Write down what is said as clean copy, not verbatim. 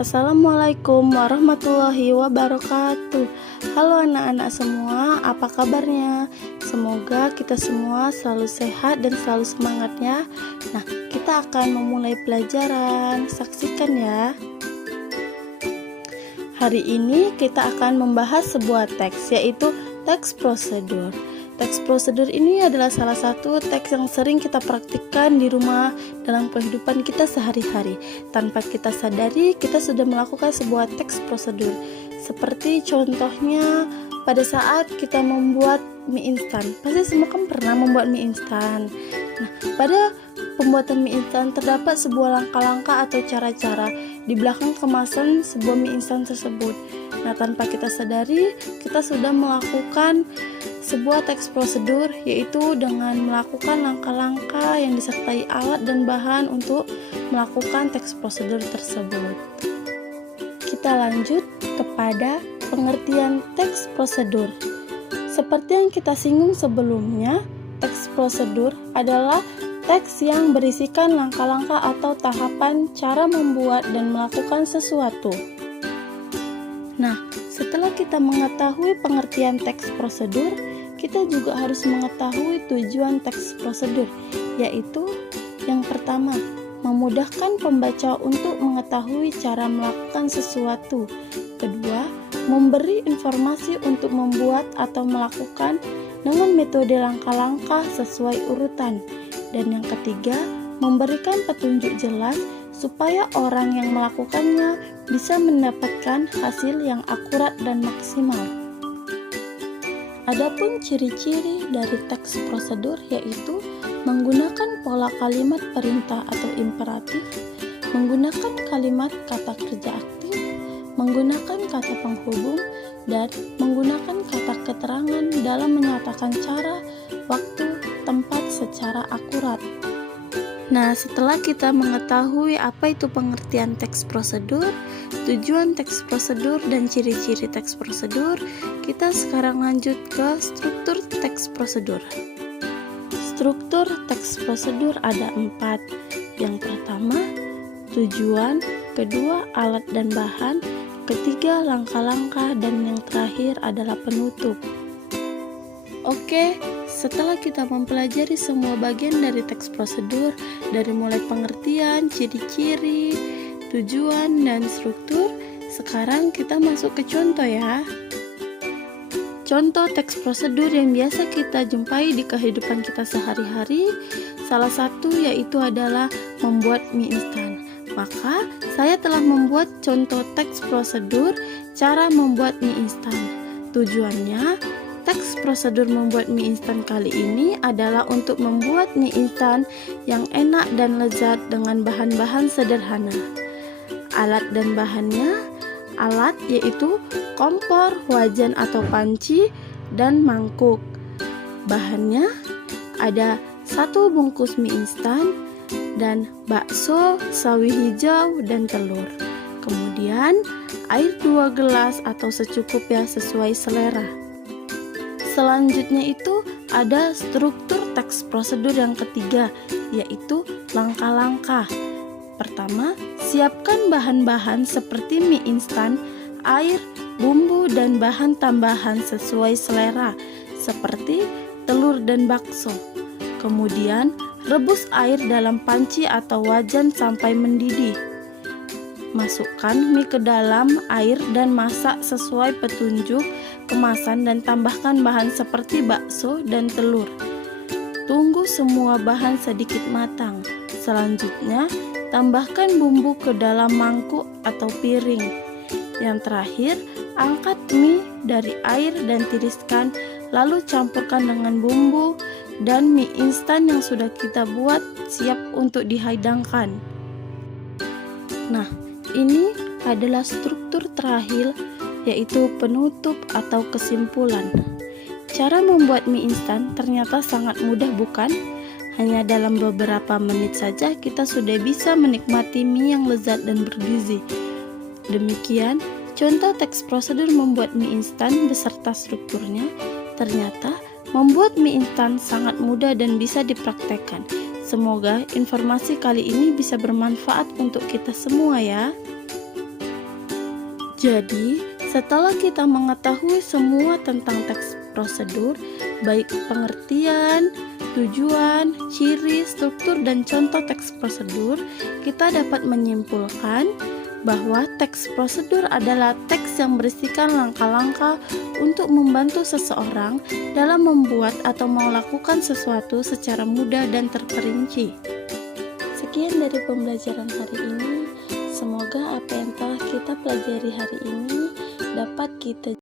Assalamualaikum warahmatullahi wabarakatuh. Halo anak-anak semua, apa kabarnya? Semoga kita semua selalu sehat dan selalu semangat ya. Nah, kita akan memulai pelajaran. Saksikan ya. Hari ini kita akan membahas sebuah teks, yaitu teks prosedur. Teks prosedur ini adalah salah satu teks yang sering kita praktikkan di rumah dalam kehidupan kita sehari-hari. Tanpa kita sadari, kita sudah melakukan sebuah teks prosedur. Seperti contohnya pada saat kita membuat mie instan. Pasti semua kan pernah membuat mie instan. Nah, pada pembuatan mie instan terdapat sebuah langkah-langkah atau cara-cara di belakang kemasan sebuah mie instan tersebut. Nah, tanpa kita sadari, kita sudah melakukan sebuah teks prosedur, yaitu dengan melakukan langkah-langkah yang disertai alat dan bahan untuk melakukan teks prosedur tersebut. Kita lanjut kepada pengertian teks prosedur. Seperti yang kita singgung sebelumnya, teks prosedur adalah teks yang berisikan langkah-langkah atau tahapan cara membuat dan melakukan sesuatu. Nah, setelah kita mengetahui pengertian teks prosedur, kita juga harus mengetahui tujuan teks prosedur, yaitu yang pertama, memudahkan pembaca untuk mengetahui cara melakukan sesuatu. Kedua, memberi informasi untuk membuat atau melakukan dengan metode langkah-langkah sesuai urutan. Dan yang ketiga, memberikan petunjuk jelas supaya orang yang melakukannya bisa mendapatkan hasil yang akurat dan maksimal. Adapun ciri-ciri dari teks prosedur yaitu menggunakan pola kalimat perintah atau imperatif, menggunakan kalimat kata kerja aktif, menggunakan kata penghubung, dan menggunakan kata keterangan dalam menyatakan cara, waktu, tempat secara akurat. Nah, setelah kita mengetahui apa itu pengertian teks prosedur, tujuan teks prosedur, dan ciri-ciri teks prosedur, kita sekarang lanjut ke struktur teks prosedur. Struktur teks prosedur ada 4. Yang pertama, tujuan, kedua, alat dan bahan, ketiga, langkah-langkah, dan yang terakhir adalah penutup. Oke, setelah kita mempelajari semua bagian dari teks prosedur, dari mulai pengertian, ciri-ciri, tujuan, dan struktur, sekarang kita masuk ke contoh ya. Contoh teks prosedur yang biasa kita jumpai di kehidupan kita sehari-hari, salah satu yaitu adalah membuat mie instan. Maka, saya telah membuat contoh teks prosedur cara membuat mie instan. Tujuannya, teks prosedur membuat mie instan kali ini adalah untuk membuat mie instan yang enak dan lezat dengan bahan-bahan sederhana. Alat dan bahannya, alat yaitu kompor, wajan atau panci, dan mangkuk. Bahannya ada 1 bungkus mie instan dan bakso, sawi hijau, dan telur. Kemudian air 2 gelas atau secukupnya sesuai selera. Selanjutnya itu ada struktur teks prosedur yang ketiga, yaitu langkah-langkah. Pertama, siapkan bahan-bahan seperti mie instan, air, bumbu, dan bahan tambahan sesuai selera, seperti telur dan bakso. Kemudian, rebus air dalam panci atau wajan sampai mendidih. Masukkan mie ke dalam air dan masak sesuai petunjuk kemasan dan tambahkan bahan seperti bakso dan telur. Tunggu semua bahan sedikit matang. Selanjutnya, tambahkan bumbu ke dalam mangkuk atau piring. Yang terakhir, angkat mie dari air dan tiriskan, lalu campurkan dengan bumbu dan mie instan yang sudah kita buat siap untuk dihidangkan. Nah, ini adalah struktur terakhir, yaitu penutup atau kesimpulan. Cara membuat mie instan ternyata sangat mudah, bukan? Hanya dalam beberapa menit saja kita sudah bisa menikmati mie yang lezat dan bergizi. Demikian contoh teks prosedur membuat mie instan beserta strukturnya. Ternyata membuat mie instan sangat mudah dan bisa dipraktekkan. Semoga informasi kali ini bisa bermanfaat untuk kita semua ya. Jadi, setelah kita mengetahui semua tentang teks prosedur, baik pengertian, tujuan, ciri, struktur, dan contoh teks prosedur, kita dapat menyimpulkan bahwa teks prosedur adalah teks yang berisikan langkah-langkah untuk membantu seseorang dalam membuat atau melakukan sesuatu secara mudah dan terperinci. Sekian dari pembelajaran hari ini. Semoga apa yang telah kita pelajari hari ini dapat kita